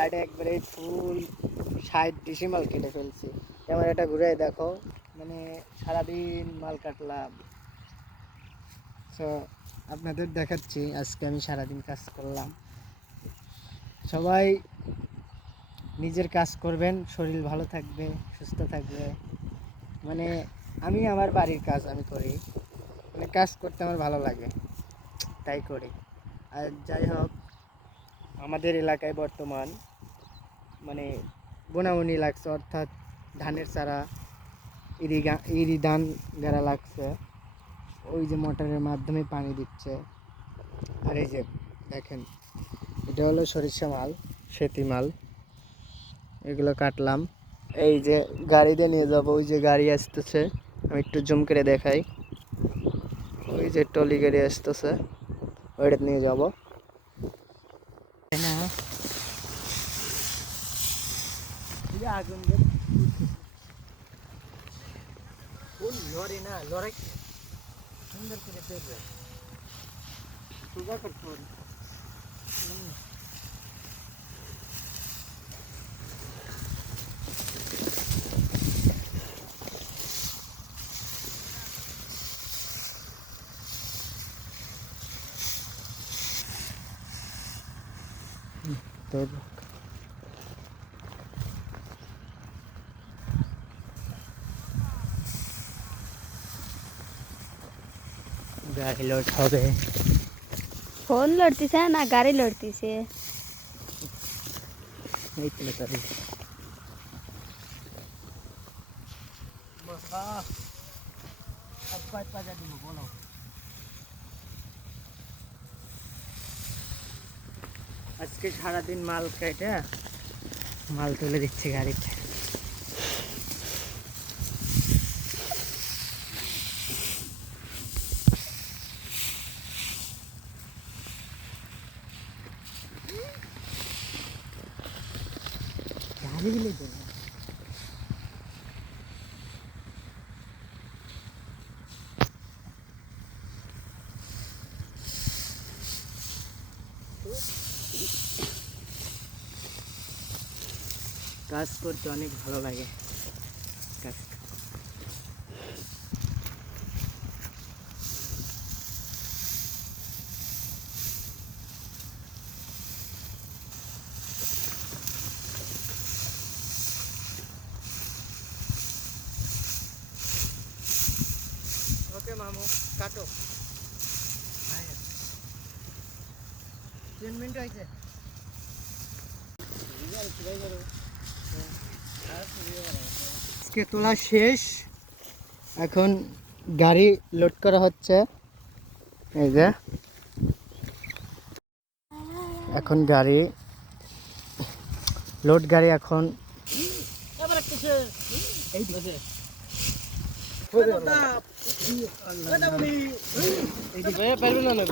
আর একবারে ফুল ষাট ডিসি মাল কেটে ফেলছি। এটা ঘুরে দেখো মানে সারাদিন মাল কাটলাম। সো আপনাদের দেখাচ্ছি, আজকে আমি সারাদিন কাজ করলাম। সবাই নিজের কাজ করবেন, শরীর ভালো থাকবে, সুস্থ থাকবে। মানে আমি আমার বাড়ির কাজ আমি করি। মানে কাজ করতে আমার ভালো লাগে, তাই করি। আর যাই হোক আমাদের এলাকায় বর্তমান মানে বোনাবুনি লাগছে, অর্থাৎ ধানের চারা ইরি ইরি ধান গাড়া লাগছে, ওই যে মোটরের মাধ্যমে পানি দিচ্ছে। আর এই যে দেখেন, এটা হলো সরিষা মাল, সেতি মাল। এগুলো কাটলাম। এই যে গাড়িতে নিয়ে যাব, ওই যে গাড়ি আসতেছে, আমি একটু জুম করে দেখাই। ওই যে টলি গাড়ি আসতেছে, ওইটা নিয়ে যাব না এই যে আগুন বের- ওই লড়ে না লড়াই সুন্দর করে দেবে সোজা করতে হবে হুম। গাড়ি লোড হবে ফোন লড়তিছে না গাড়ি লড়তিছে এই তো তাই বলো আজকে সারাদিন মাল কেটে মাল তুলে দিচ্ছে গাড়িতে গাড়িগুলো তো কাজ করতে অনেক ভালো লাগে কাজ ওকে মামু কাটো। হ্যাঁ তিন মিনিট হয়েছে। আজকে তোলা শেষ। এখন গাড়ি লোড করা হচ্ছে। এই যে। এখন গাড়ি লোড গাড়ি এখন পারবে না না